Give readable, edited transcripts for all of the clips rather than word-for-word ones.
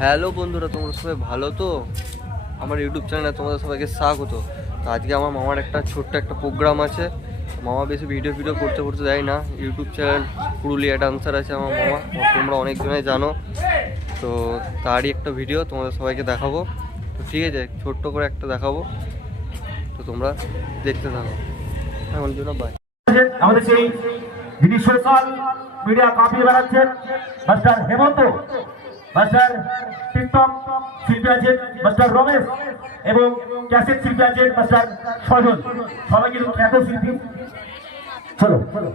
Hello বন্ধুরা, তোমরা সবাই ভালো তো? আমার ইউটিউব চ্যানেলে তোমাদের সবাইকে স্বাগত। তো আজকে আমার মামার একটা ছোট্ট একটা প্রোগ্রাম আছে। মামা বেশি ভিডিও করতে দেয় না। ইউটিউব চ্যানেল পুরুলিয়া ডান্সার আছে আমার মামা, তোমরা অনেকজনাই জানো। তো তারই একটা ভিডিও তোমাদের সবাইকে দেখাবো। তো ঠিক আছে, ছোট্ট করে একটা দেখাবো, তো তোমরা দেখতে থাকো। এখন জন্য বাই। আমাদের সেই যিনি সোশ্যাল মিডিয়া কাঁপিয়ে বেড়াচ্ছেন মাস্টার হেমন্ত, মাস্টার টিকটক শিল্পী আছেন মাস্টার রমেশ, এবং ক্যাসেট শিল্পী আছেন মাস্টার সজল। সবাই কিন্তু খ্যাত শিল্পী। চলো চলো।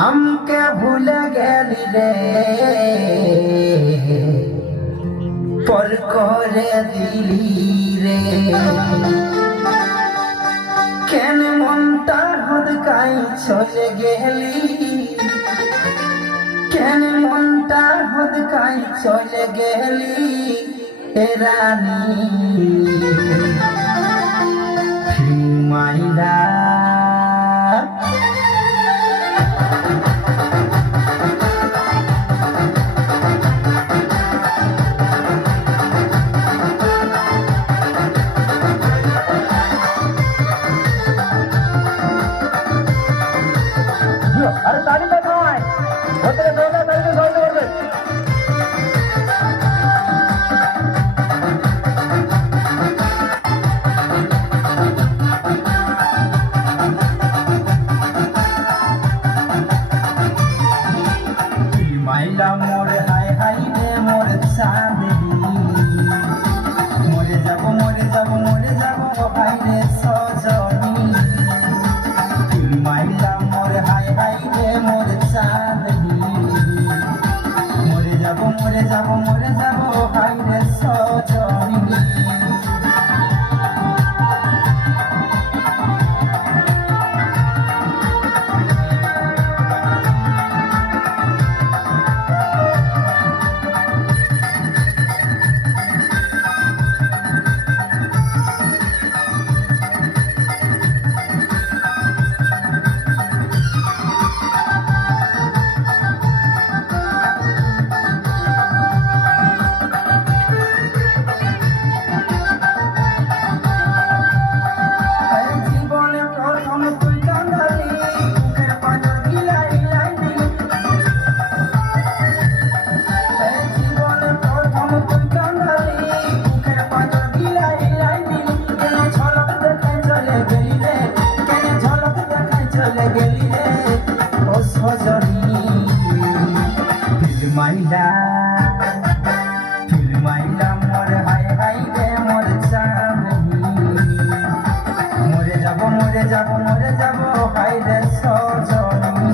हमके भूल गेली रे पर करे दिली रे केन মনটা হদকাই চলে গেলি কেন মনটা হদকাই চলে গেলি এ রানী মাইলা আরে তালি বাজায় ওতে দৌড়া তালি দৌড়া করবে। মাইলা মোর হাই হাই রে মোর চাঁদনি মরে যাব মরে যাব মরে যাব ভাই রে সজনী মাইলা মোর হাই হাই রে মোর চাঁদনি মরে যাব মরে যাব মরে যাব ভাই রে সজনী জীবনে প্রথম তুই কান্দালি বুকের পাঁজর গিলাই লাই দিলি জীবনে প্রথম তুই কান্দালি বুকের পাঁজর গিলাই লাই দিলি কেন ঝলক দেখে চলে গেলি রে কেন ঝলক দেখে চলে গেলি রে ও সজনী মাইলা মাইলা মোর হাই হাই রে মোর চাঁদনি মরে যাব মরে যাব মরে যাব হাই রে সজনী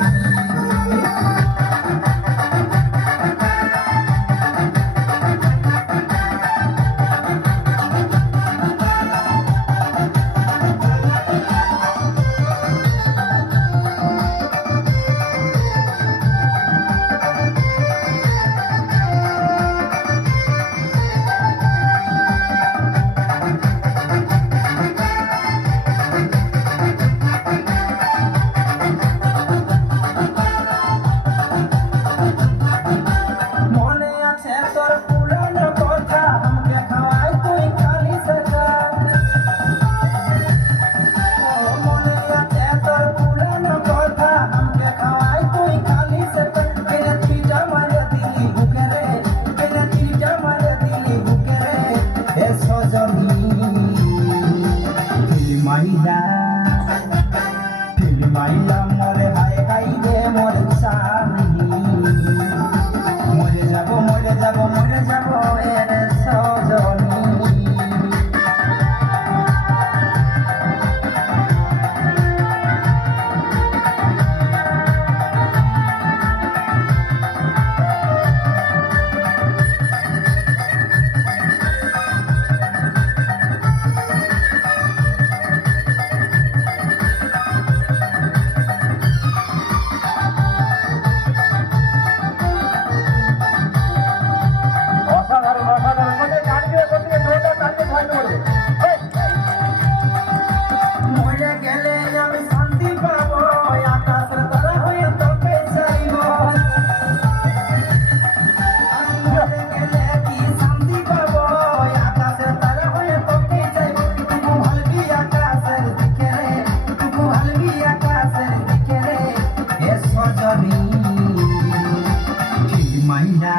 মাইলা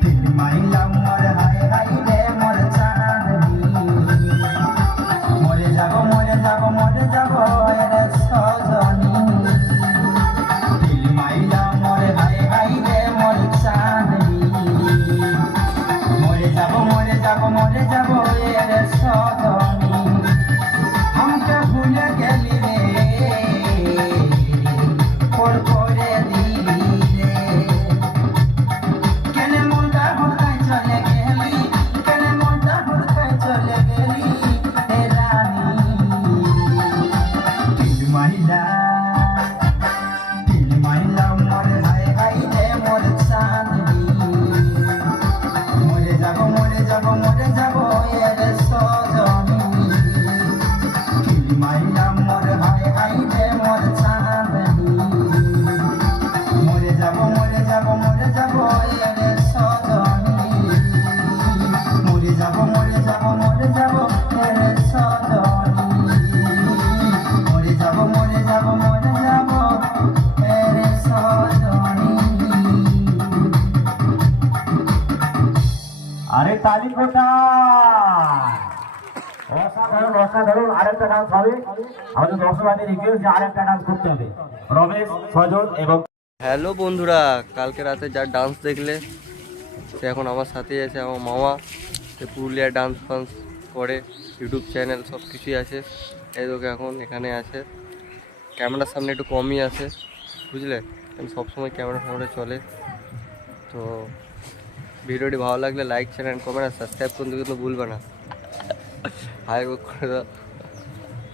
তিল মাইলা মোর হাই হাই রে মোর চাঁদনি মরে যাব মরে যাব মরে যাব রে সজনী তিল মাইলা মোর হাই হাই রে মোর চাঁদনি মরে যাব মরে যাব মরে যাব রে সজনী हमके भूल गेली रे और करे दिली रे केने मुंडा हुड़काई चले गेली केने मुंडा हुड़काई चले गेली हे रानी तिल महिला मोर हाय हाय रे मोर चांदनी मरे যাব मरे যাব मरे যাব ए रे सजनी মাইলা মোর হাই হাই রে মোর চাঁদনি মরে যাব মরে যাব মরে যাব রে সজনী মরে যাব মরে যাব মরে যাব রে সজনী মরে যাব মরে যাব মরে যাব রে সজনী আরে তালি কোথায়? অসাধারণ অসাধারণ আরেকটা ডান্স হবে। আমাদের দর্শকদের রিকোয়েস্ট যে আরেকটা ডান্স করতে হবে। রমেশ, সজল এবং হ্যালো বন্ধুরা, কালকে রাতে যা ডান্স দেখলে সে এখন আমার সাথেই আছে। আমার মামা সে পুরুলিয়া ডান্স ফান্স করে, ইউটিউব চ্যানেল সব কিছুই আছে। এই তোকে এখন এখানে আছে, ক্যামেরার সামনে একটু কমই আছে বুঝলে, কারণ সবসময় ক্যামেরা ফ্যামেরা চলে। তো ভিডিওটি ভালো লাগলে লাইক চ্যানেল কমেন্ট আর সাবস্ক্রাইব করতে কিন্তু ভুলবে না। হাই করে দাও।